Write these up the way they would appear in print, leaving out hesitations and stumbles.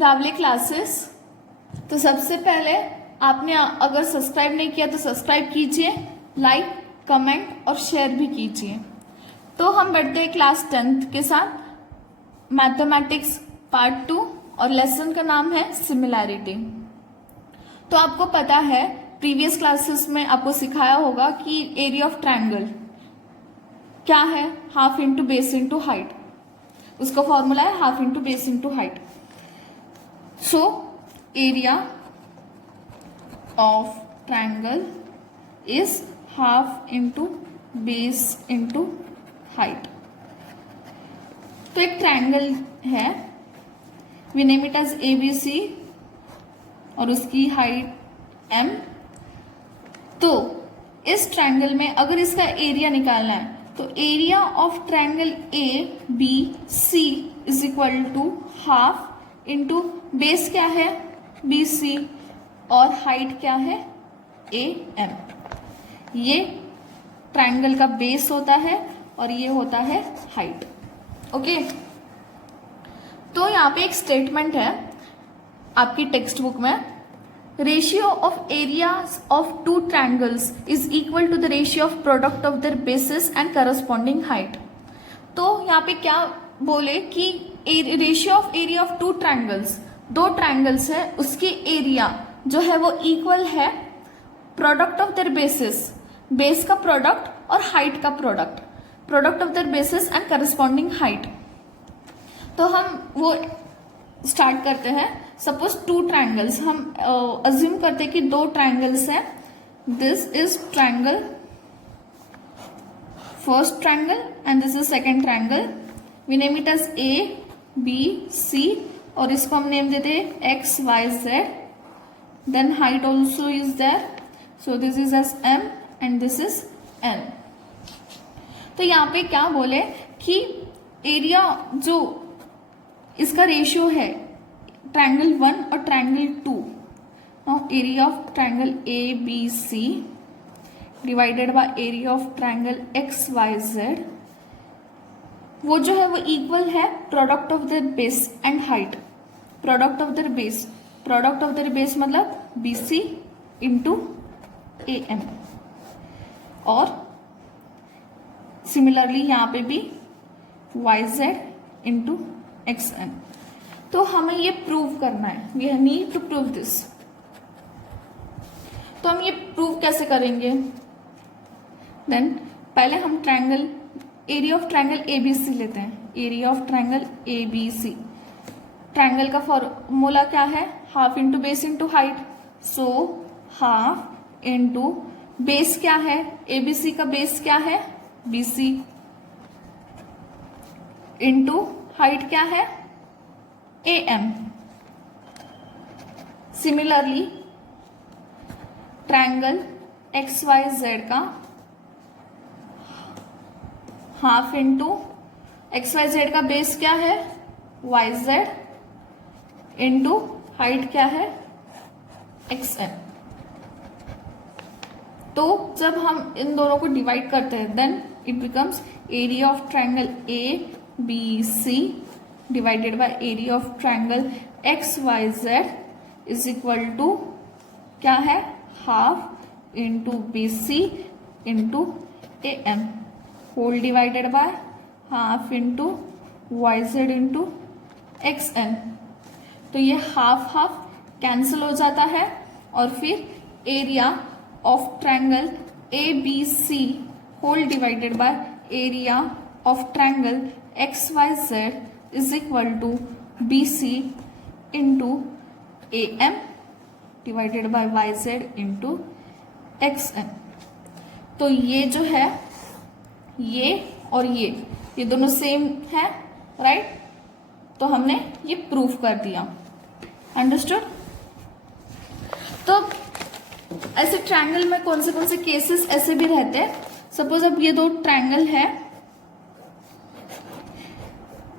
रावले क्लासेस। तो सबसे पहले आपने अगर सब्सक्राइब नहीं किया तो सब्सक्राइब कीजिए, लाइक कमेंट और शेयर भी कीजिए। तो हम बढ़ते हैं क्लास 10th के साथ मैथमेटिक्स पार्ट 2 और लेसन का नाम है सिमिलैरिटी। तो आपको पता है प्रीवियस क्लासेस में आपको सिखाया होगा कि एरिया ऑफ ट्रायंगल क्या है, half into base into height. उसका फॉर्मूला है half into base into height. So area of triangle is half into base into height. तो एक ट्रायंगल है, we name it as ABC और उसकी हाइट M। तो इस ट्रायंगल में अगर इसका एरिया निकालना है तो area of triangle ABC is equal to half into base क्या है BC और हाइट क्या है AM। ये ट्रायंगल का बेस होता है और ये होता है हाइट। ओके, तो यहाँ पे एक स्टेटमेंट है आपकी टेक्स्ट बुक में, ratio of areas of two triangles is equal to the ratio of product of their bases and corresponding height. तो यहाँ पे क्या बोले कि ratio of area of two triangles, दो ट्रायंगल्स है उसकी एरिया जो है वो इक्वल है product of their bases, base का प्रोडक्ट और हाइट का product, product of their bases and corresponding height. तो हम वो स्टार्ट करते हैं। सपोज टू ट्रायंगल्स, हम अज्यूम करते हैं कि दो ट्रायंगल्स हैं। This is triangle, first triangle and this is second triangle. We name it as ABC और इसको हम नेम देते हैं XYZ। Then height also is there, so this is as M and this is N। तो यहाँ पे क्या बोले कि एरिया जो इसका रेशियो है ट्रायंगल 1 और triangle 2, area of triangle ABC divided by area of triangle XYZ, वो जो है वो इक्वल है product of there base and height. Product of there base, product of there base मतलब BC इंटू AM। और similarly यहाँ पे भी YZ इंटू XN। तो हमें ये प्रूव करना है, we need to prove this. तो हम ये प्रूव कैसे करेंगे? देन पहले हम triangle, area of triangle ABC लेते हैं। Area of triangle ABC, triangle का फॉर्मूला क्या है, half into base into height. So half into base क्या है, ABC का बेस क्या है BC, इंटू हाइट क्या है AM। सिमिलरली ट्रायंगल XYZ का हाफ इंटू XYZ का बेस क्या है YZ इंटू हाइट क्या है XN। तो जब हम इन दोनों को डिवाइड करते हैं then it becomes area of triangle ABC divided by area of triangle XYZ is equal to क्या है, half into BC into AM whole divided by half into YZ into XN। तो ये हाफ हाफ कैंसिल हो जाता है और फिर area of triangle ABC whole divided by area of triangle XYZ is equal to BC into AM divided by YZ into XN। तो ये जो है ये और ये दोनों सेम है, राइट? तो हमने ये प्रूफ कर दिया। अंडरस्टूड? तो ऐसे ट्रायंगल में कौन से केसेस ऐसे भी रहते हैं। सपोज अब ये दो ट्रायंगल है,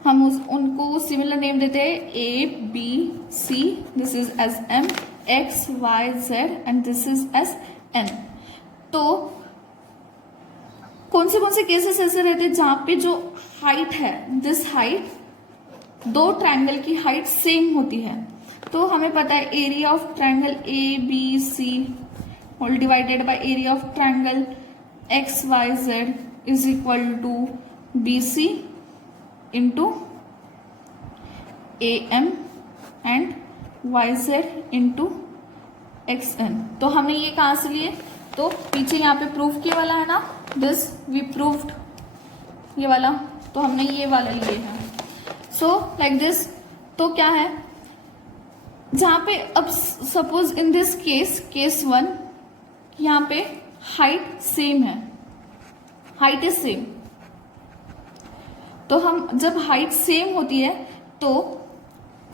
हम उनको सिमिलर नेम देते हैं ABC, this is as M, XYZ and this is as N। तो कौन से केसेस ऐसे रहते हैं जहां पे जो हाइट है, दिस हाइट दो ट्रायंगल की हाइट सेम होती है, तो हमें पता है area of triangle A B C whole divided by area of triangle X Y Z is equal to B C into A M and Y Z into X N. तो हमने ये कहाँ से लिए, तो पीछे यहाँ पे प्रूफ किया वाला है ना, दिस वी प्रूव्ड ये वाला, तो हमने ये वाला लिए है। सो लाइक दिस, तो क्या है जहां पे अब सपोज इन दिस केस 1 यहाँ पे हाइट सेम है, हाइट इज सेम, तो हम जब हाइट सेम होती है तो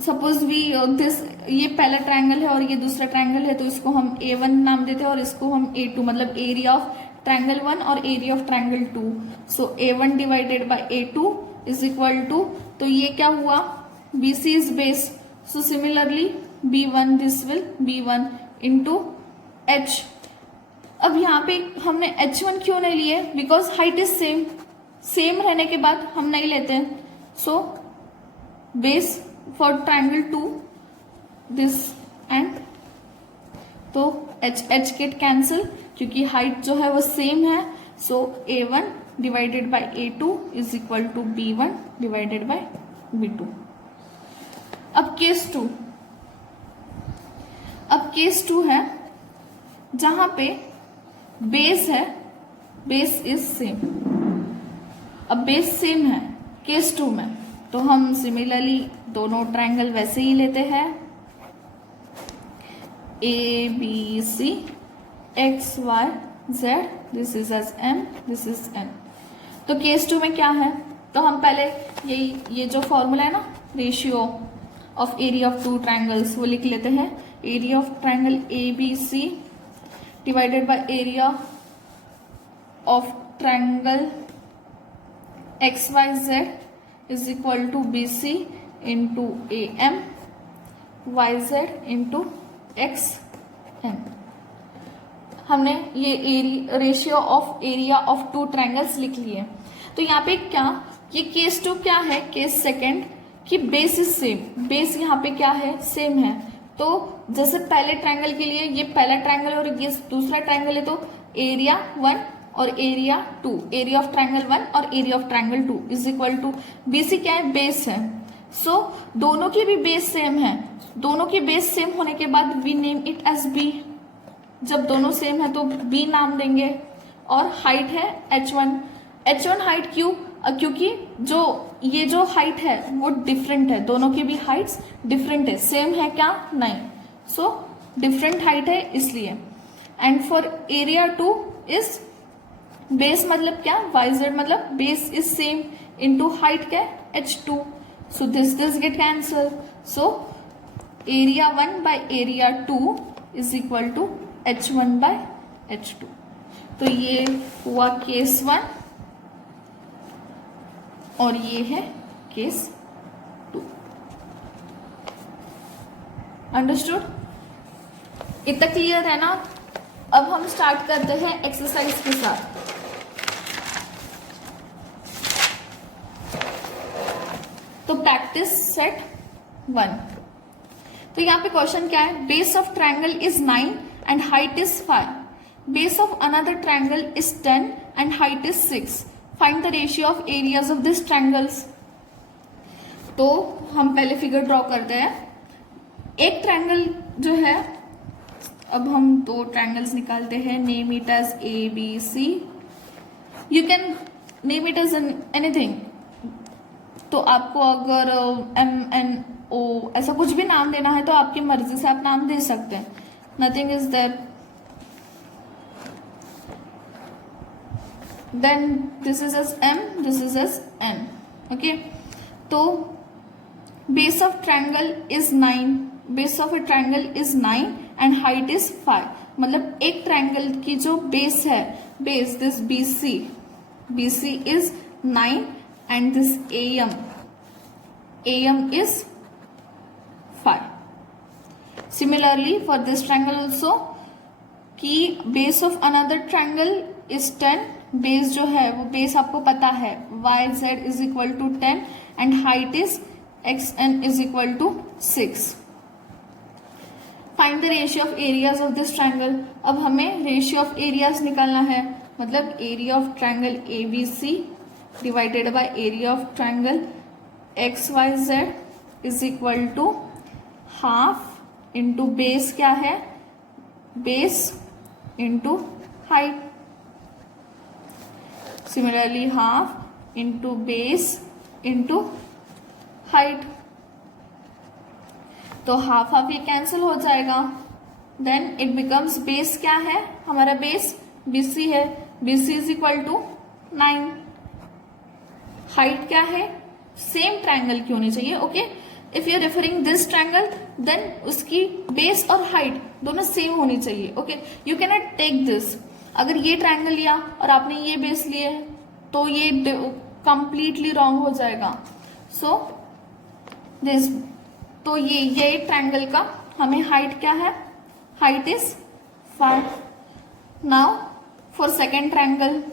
सपोज वी दिस, ये पहला ट्रायंगल है और ये दूसरा ट्रायंगल है, तो इसको हम A1 नाम देते हैं और इसको हम A2, मतलब एरिया ऑफ ट्रायंगल 1 और area of triangle 2। So A1 divided by A2 is equal to, तो ये क्या हुआ, BC is base, so similarly B1 this will B1 into H। अब यहाँ पे हमने H1 क्यों नहीं लिए, because height is same, same रहने के बाद हम नहीं लेते हैं। So base for triangle 2 this and, तो H गेट कैंसिल क्योंकि हाइट जो है वो सेम है। सो A1 divided by A2 is equal to B1 divided by B2। अब केस 2 है जहां पे बेस है, बेस इज सेम। अब बेस सेम है केस 2 में, तो हम सिमिलरली दोनों ट्रायंगल वैसे ही लेते हैं, A B C X Y Z, this is as M, this is N. तो केस 2 में क्या है, तो हम पहले ये जो फॉर्मूला है ना, ratio of area of two triangles, वो लिख लेते हैं। Area of triangle A B C divided by area of triangle X Y Z is equal to B C into A M Y Z into X N. हमने ये ratio of area of two triangles लिख लिए। तो यहाँ पे क्या, ये case 2 क्या है, केस सेकेंड कि बेस इज सेम, बेस यहाँ पे क्या है, सेम है। तो जैसे पहले ट्रायंगल के लिए ये पहला ट्रायंगल और ये दूसरा ट्रायंगल है, तो एरिया 1 और एरिया 2, एरिया ऑफ ट्रायंगल 1 और area of triangle 2 is equal to BC क्या है, बेस है। सो दोनों की भी बेस सेम है, दोनों की बेस सेम होने के बाद we name it as B। जब दोनों सेम है तो B नाम देंगे। और हाइट है H1 हाइट क्यों, क्योंकि ये जो हाइट है वो डिफरेंट है, दोनों की भी हाइट्स डिफरेंट है, सेम है क्या, नहीं। सो डिफरेंट हाइट है इसलिए। And for area 2 is base मतलब क्या, YZ मतलब base is same into height क्या H2। So this get cancel. So area 1 by area 2 is equal to H1 by H2। तो ये हुआ केस 1 और ये है केस 2। अंडरस्टूड? इतना क्लियर है ना? अब हम स्टार्ट करते हैं एक्सरसाइज के साथ। तो प्रैक्टिस सेट 1। तो यहाँ पे क्वेश्चन क्या है, base of triangle is 9 and height is 5, base of another triangle is 10 and height is 6, find the ratio of areas of this triangles. तो हम पहले फिगर ड्रॉ करते हैं। एक ट्रायंगल जो है, अब हम दो ट्रायंगल्स निकालते हैं, name it as A B C, you can name it as anything. तो आपको अगर MNO ऐसा कुछ भी नाम देना है तो आपकी मर्जी से आप नाम दे सकते हैं, nothing is there. Then this is as M, this is as N, okay. तो base of triangle is 9, base of a triangle is 9 and height is 5, मतलब एक ट्रायंगल की जो बेस है, base this BC is 9 and this AM is 5. Similarly for this triangle also, कि base of another triangle is 10, base जो है वो base आपको पता है YZ is equal to 10 and height is xn is equal to 6. Find the ratio of areas of this triangle. अब हमें ratio of areas निकालना है, मतलब area of triangle A B C divided by area of triangle X Y Z is equal to half into base क्या है, base into height. Similarly half into base into height. तो half half ये cancel हो जाएगा. Then it becomes base क्या है, हमारा base BC है, BC is equal to 9. Height क्या है, सेम ट्रायंगल की होनी चाहिए. Okay, if you are referring this triangle then उसकी बेस और हाइट दोनों सेम होनी चाहिए. Okay, you can not take this. अगर ये ट्रायंगल लिया और आपने ये बेस लिए तो ये कंप्लीटली रॉन्ग हो जाएगा. सो दिस, तो ये ट्रायंगल का हमें हाइट क्या है, height is 5. Now for second triangle,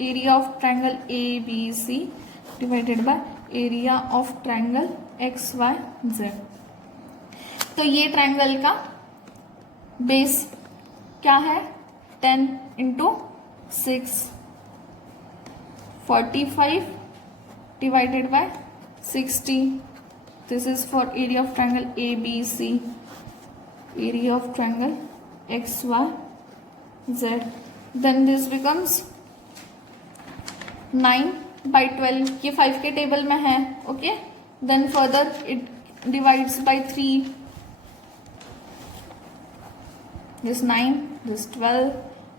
area of triangle ABC divided by area of triangle XYZ. तो ये ट्रायंगल का बेस क्या है, 10 into 6, 45 divided by 60. This is for area of triangle ABC, area of triangle XYZ. Then this becomes 9 by 12. ये 5 के table में है. Okay, then further it divides by 3. This 9, this 12,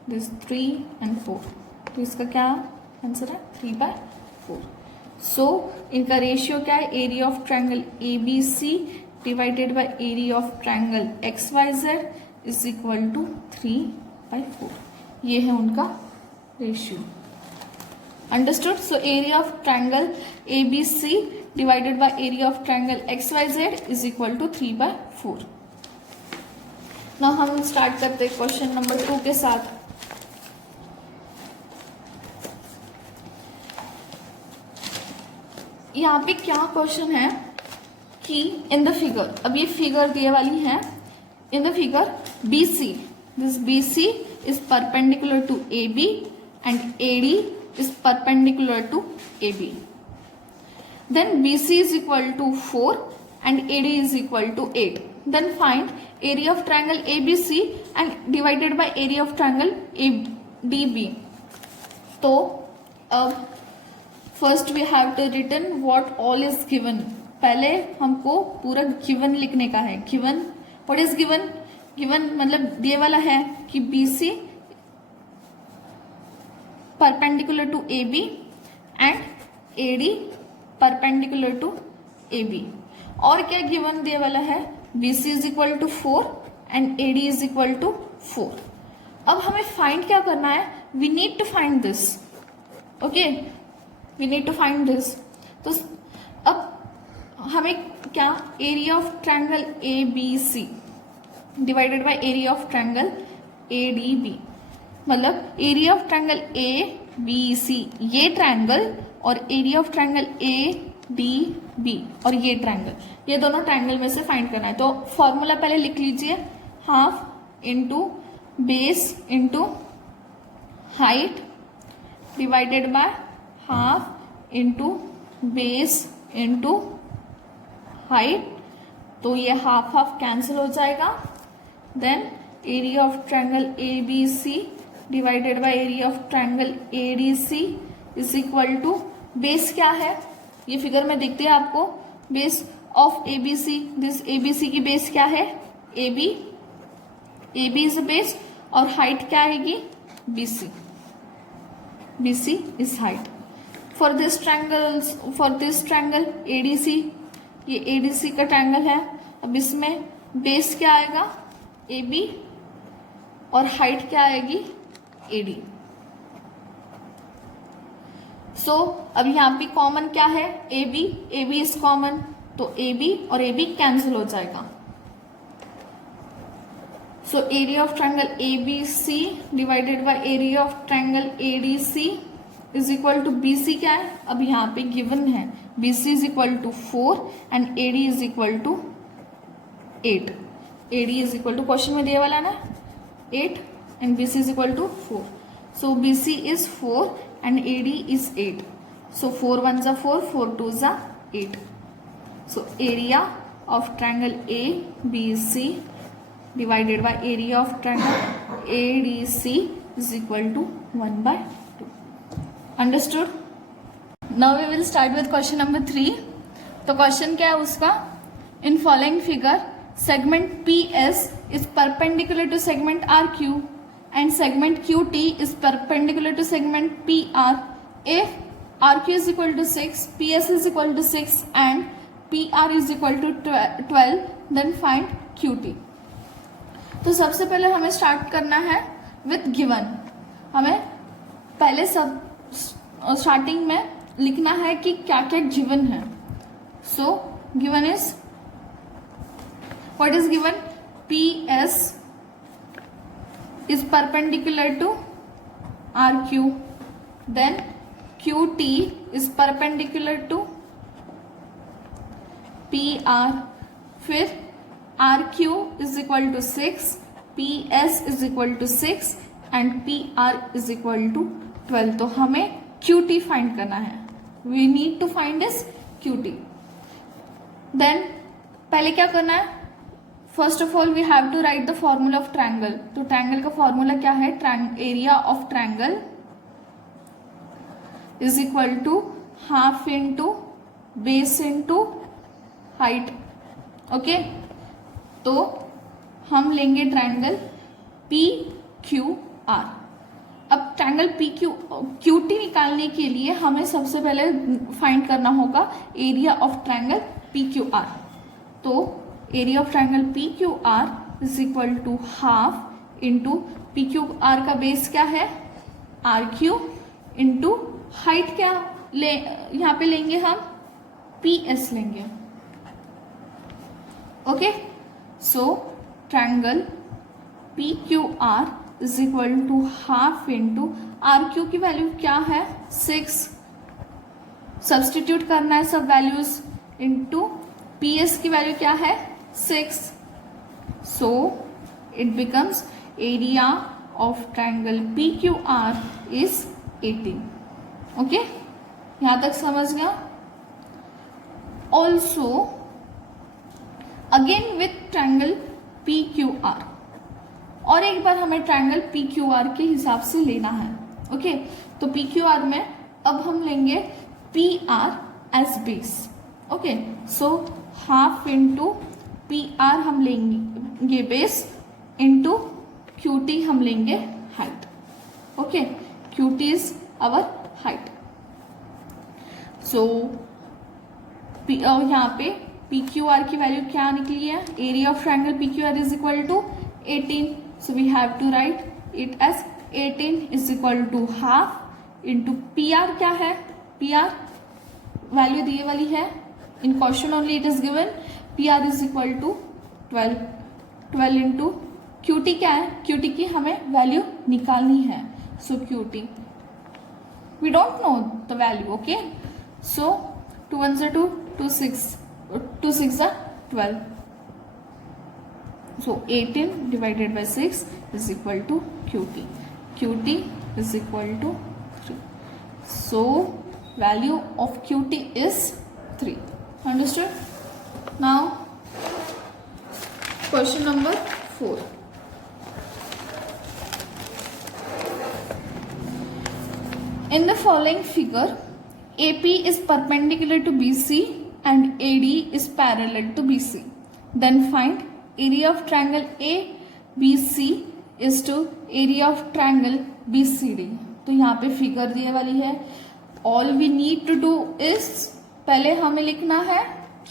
this 3 and 4. तो इसका क्या आंसर है, 3 by 4. सो इनका ratio क्या है, area of triangle ABC divided by area of triangle XYZ is equal to 3 by 4. ये है उनका ratio. Understood. So area of triangle ABC divided by area of triangle XYZ is equal to 3 by 4. Now हम start करते हैं question number 2 के साथ. यहाँ पे क्या क्वेश्चन है कि इन द फिगर, अब ये फिगर दिए वाली है. In the figure BC, this BC is perpendicular to AB and AD is perpendicular to AB. Then BC is equal to 4 and AD is equal to 8. Then find area of triangle ABC and divided by area of triangle ADB. तो अब first we have to written what all is given. पहले हमको पूरा given लिखने का है. Given, what is given, given मतलब दिए वाला है कि BC perpendicular to AB and AD perpendicular to AB. और क्या गिवन दिए वाला है, BC is equal to 4 and AD is equal to 4. अब हमें फाइंड क्या करना है, we need to find this. Okay, we need to find this. तो अब हमें क्या, area of triangle ABC divided by area of triangle ADB, मतलब एरिया ऑफ ट्रायंगल ABC ये ट्रायंगल और एरिया ऑफ ट्रायंगल ADB और ये ट्रायंगल, ये दोनों ट्रायंगल में से फाइंड करना है. तो फॉर्मूला पहले लिख लीजिए, half into base into height divided by half into base into height. तो ये हाफ हाफ कैंसिल हो जाएगा. Then area of triangle ABC divided by area of triangle ADC is equal to, base क्या है ये फिगर में दिखती है आपको, base of ABC. This ABC की बेस क्या है, AB इज अ बेस और हाइट क्या आएगी, BC is height. For this triangle ADC, ये ADC का ट्रायंगल है. अब इसमें बेस क्या आएगा, AB और हाइट क्या आएगी, AD. सो अब यहाँ पे कॉमन क्या है, AB इज कॉमन, तो AB और AB कैंसिल हो जाएगा. So area of triangle ABC divided by area of triangle ADC is equal to B C क्या है, अब यहाँ पे गिवन है B C is equal to 4 and A D is equal to 8. ए डी इज इक्वल टू क्वेश्चन में दिया वाला ना 8 and B C is equal to 4. So B C is 4 and A D is 8. So 4 1 जा 4, 4 2 जा 8. So area of triangle A B C divided by area of triangle ADC is equal to 1/2. Understood? Now we will start with question number 3. तो question क्या है उसका, in following figure segment PS is perpendicular to segment RQ and segment QT is perpendicular to segment PR. If RQ is equal to 6, PS is equal to 6 and PR is equal to 12, then find QT. तो सबसे पहले हमें start करना है with given. हमें पहले सब starting में लिखना है कि क्या क्या गिवन है. So given is, what is given, P S is perpendicular to R Q, then Q T is perpendicular to P R, फिर R Q is equal to 6, P S is equal to 6 and P R is equal to 12. तो हमें Q T find करना है. We need to find this Q T. Then पहले क्या करना है, first of all we have to right the formula of triangle. तो triangle का फॉर्मूला क्या है, area of triangle is equal to half into base into height. Okay, तो हम लेंगे ट्रायंगल पी क्यू आर. अब ट्रायंगल पी क्यू टी निकालने के लिए हमें सबसे पहले फाइंड करना होगा area of triangle P Q R. तो area of triangle P Q R is equal to half into P Q R का बेस क्या है आर क्यू इंटू हाइट क्या ले, यहाँ पे लेंगे हम पी एस लेंगे. Okay, so triangle P Q R is equal to half into R Q की वैल्यू क्या है 6, सब्सटीट्यूट करना है सब वैल्यूज, इंटू पी एस की वैल्यू क्या है 6. So it becomes area of triangle P Q R is 18. Okay, यहां तक समझ गया. Also again with triangle P Q R, और एक बार हमें ट्रायंगल पी क्यू आर के हिसाब से लेना है. ओके, तो पी क्यू आर में अब हम लेंगे P R as base. Okay, so half into P R हम लेंगे बेस इंटू क्यू टी हम लेंगे height. Okay, Q T is our height. So यहाँ पे पी क्यू आर की वैल्यू क्या निकली है, area of triangle P Q R is equal to 18. So we have to write it as 18 is equal to half into P R क्या है, P R value दिए वाली है in question only, it is given P R is equal to 12 into Q T क्या है, Q T की हमें value निकालनी है. So Q T we don't know the value. Okay, so 2 1 जा 2, 2 6 जा 12. So 18 divided by 6 is equal to QT. QT is equal to 3. So value of QT is 3. Understood? Now question number 4. In the following figure, AP is perpendicular to BC and AD is parallel to BC. Then find area of triangle ABC is to area of triangle BCD. तो यहाँ पे figure दिए वाली है. All we need to do is पहले हमें लिखना है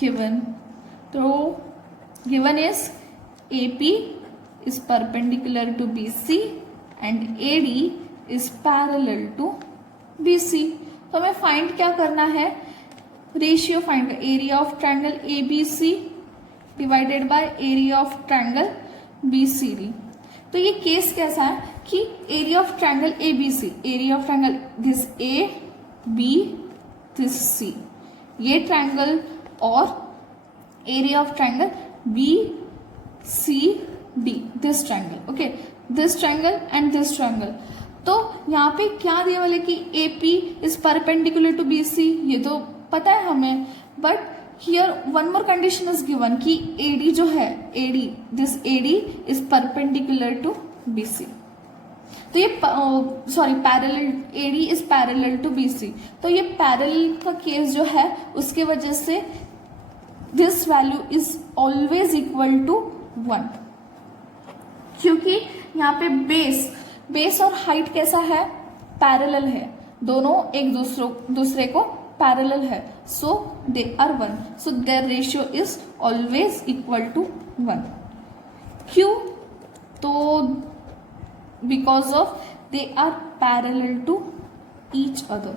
given. तो given is AP is perpendicular to BC and AD is parallel to BC. तो हमें फाइंड क्या करना है, ratio find, area of triangle ABC divided by area of triangle BCD. तो ये केस कैसा है कि area of triangle A B C, area of triangle this A B this C, ये ट्रायंगल और area of triangle B C D, this triangle, okay, this triangle and this triangle. तो यहाँ पे क्या दिए वाले कि A P is perpendicular to B C, ये तो पता है हमें, but here one more condition is given कि एडी जो है, AD, this AD is perpendicular to B C. तो ये sorry parallel, AD is parallel to B C, तो ये पैरेलल का केस जो है उसके वजह से this value is always equal to 1, क्योंकि यहाँ पे बेस और हाइट कैसा है, पैरेलल है, दोनों एक दूसरे को पैरेलल है, so they are 1, so their ratio is always equal to 1। क्यों? तो because of they are parallel to each other,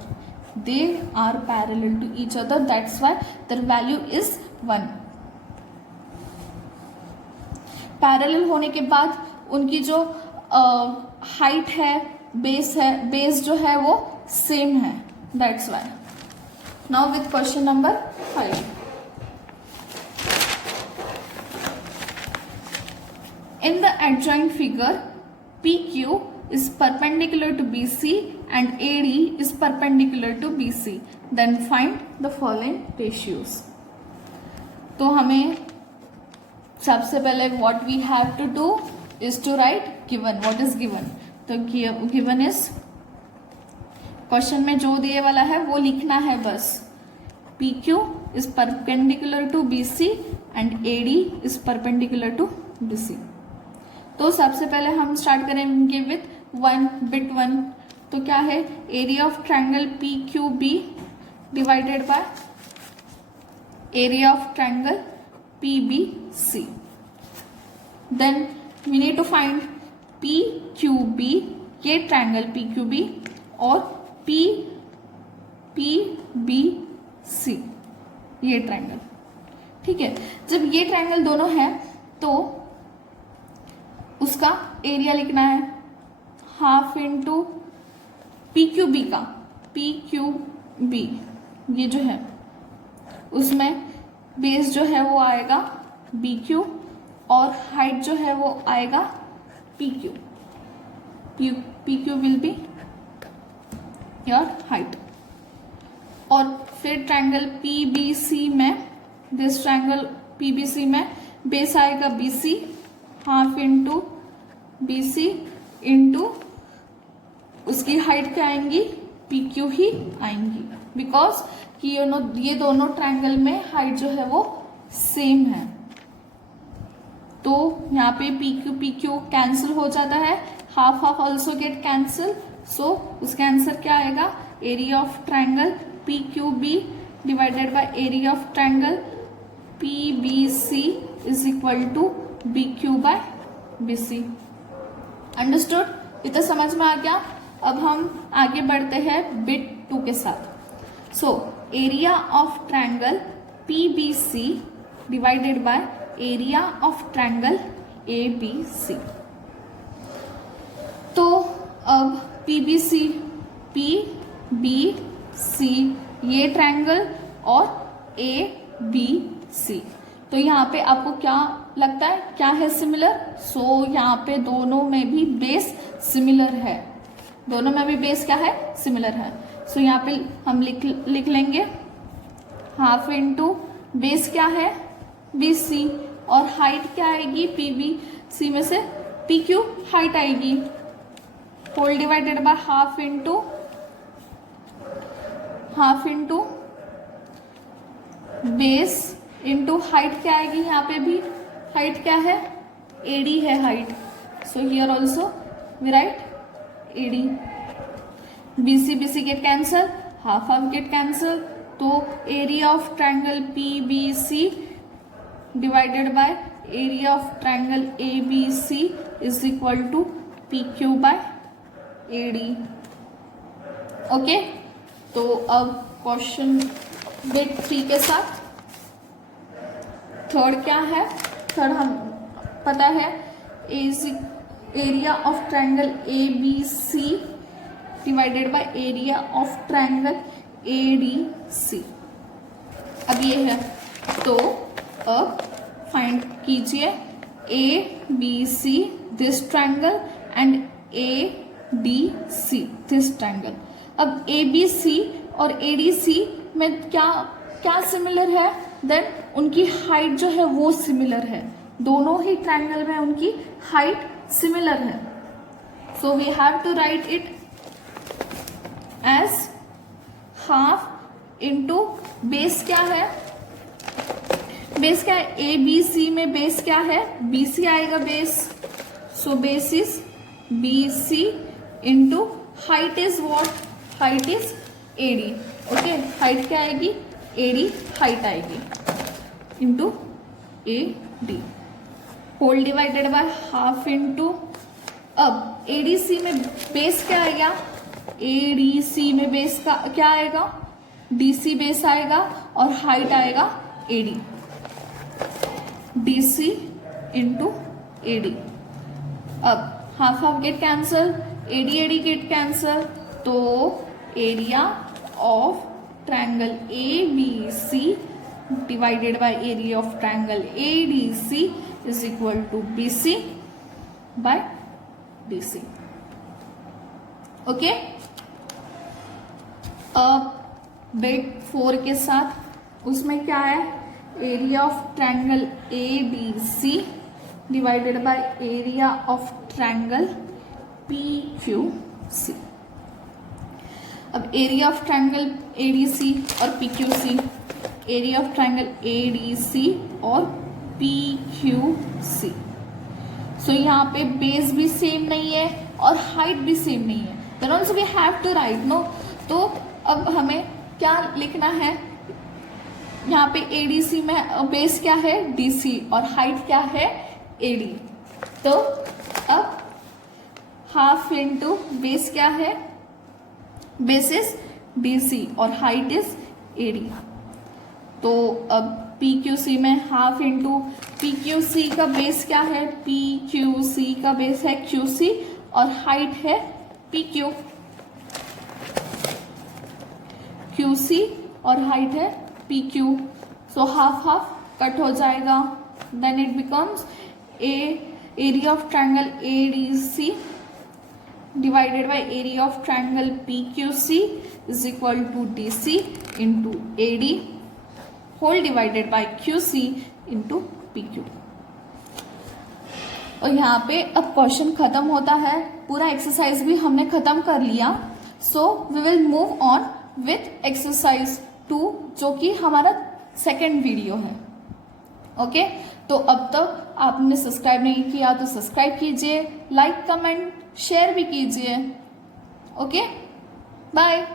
they are parallel to each other, that's why their value is 1। Parallel होने के बाद उनकी जो height है, base जो है वो सेम है, that's why। now with question number 5, in the adjoint figure PQ is perpendicular to BC and AD is perpendicular to BC, then find the following ratios। तो हमें सबसे पहले what we have to do is to write given, what is given, तो given is question में जो दिए वाला है वो लिखना है बस, PQ is perpendicular to BC and AD is perpendicular to BC। तो सबसे पहले हम स्टार्ट करेंगे विथ बिट 1, तो क्या है, area of triangle P Q B divided by area of triangle P B C. Then we need to find P Q B, ये triangle P Q B और पी बी सी, ये triangle, ठीक है। जब ये ट्रायंगल दोनों है तो उसका एरिया लिखना है half into P Q B का, पी क्यू बी ये जो है उसमें बेस जो है वो आएगा बी क्यू और हाइट जो है वो आएगा P Q, P Q will be your height. और फिर ट्रायंगल पी बी सी में, this triangle P B C में बेस आएगा B C, half into B C into उसकी हाइट क्या आएंगी, पी क्यू ही आएंगी, बिकॉज कि ये दोनों ट्रायंगल में हाइट जो है वो सेम है। तो यहाँ पे पी क्यू कैंसिल हो जाता है, half half also get cancel, so उसका आंसर क्या आएगा, area of triangle P Q B divided by area of triangle P B C is equal to B Q by B C. Understood? इतना समझ में आ गया? अब हम आगे बढ़ते हैं बिट 2 के साथ। So area of triangle P B C divided by area of triangle A B C. तो अब पी बी सी ये ट्रायंगल और ए बी सी, तो यहाँ पे आपको क्या लगता है, क्या है सिमिलर? सो यहाँ पे दोनों में भी बेस सिमिलर है, दोनों में भी बेस क्या है, सिमिलर है। सो यहाँ पे हम लिख लेंगे हाफ इंटू बेस क्या है बी सी और हाइट क्या आएगी पी बी सी में से पी क्यू हाइट आएगी, whole divided by half into base into height क्या आएगी, यहाँ पे भी हाइट क्या है, एडी है height, so here also we write AD. BC get cancel, half half get cancel, तो area of triangle P B C divided by area of triangle A B C is equal to P Q by AD. Okay, तो अब question bit 3 के साथ third क्या है, third हम पता है area of triangle A B C divided by area of triangle A D C. अब ये है, तो अब फाइंड कीजिए A B C this triangle and A D C this triangle. अब ए बी सी और ए डी सी में क्या क्या सिमिलर है, देन उनकी हाइट जो है वो सिमिलर है, दोनों ही ट्रायंगल में उनकी हाइट सिमिलर है। So we have to write it as half into base क्या है, बेस क्या है, ए बी सी में बेस क्या है, बी सी आएगा base, so base is B C into height is what, height is A D. Okay, height क्या आएगी, ए डी हाइट आएगी into A D whole divided by half into, अब A D सी में base क्या आएगा, A D सी में base का क्या आएगा, डी सी बेस आएगा और हाइट आएगा A D, D C into A D. अब half half get cancel, A D get cancel, तो area of triangle A B C divided by area of triangle A D C is equal to B C by D C. Okay, अब bit 4 के साथ उसमें क्या है, area of triangle A B C divided by area of triangle P Q C. अब area of triangle A D C और P Q C, area of triangle A D C और P Q सी। सो यहाँ पे base भी same नहीं है और height भी सेम नहीं है, then also we have to write no. तो अब हमें क्या लिखना है, यहाँ पे एडीसी में बेस क्या है, डीसी, और हाइट क्या है, एडी। तो अब हाफ इंटू बेस क्या है, बेस इज डीसी और हाइट इज एडी। तो अब पी क्यू सी में half into P Q C का बेस क्या है, पी क्यू सी का बेस है क्यू सी और हाइट है पी क्यू, क्यू सी और हाइट है P Q. So half half cut हो जाएगा, then it becomes area of triangle A D C divided by area of triangle P Q C is equal to D C into A D whole divided by Q C into P Q. और यहाँ पे अब question खत्म होता है, पूरा exercise भी हमने खत्म कर लिया। So we will move on with exercise 2 जो कि हमारा सेकेंड वीडियो है। ओके, तो अब तक आपने सब्सक्राइब नहीं किया तो सब्सक्राइब कीजिए, लाइक कमेंट शेयर भी कीजिए। Okay, bye.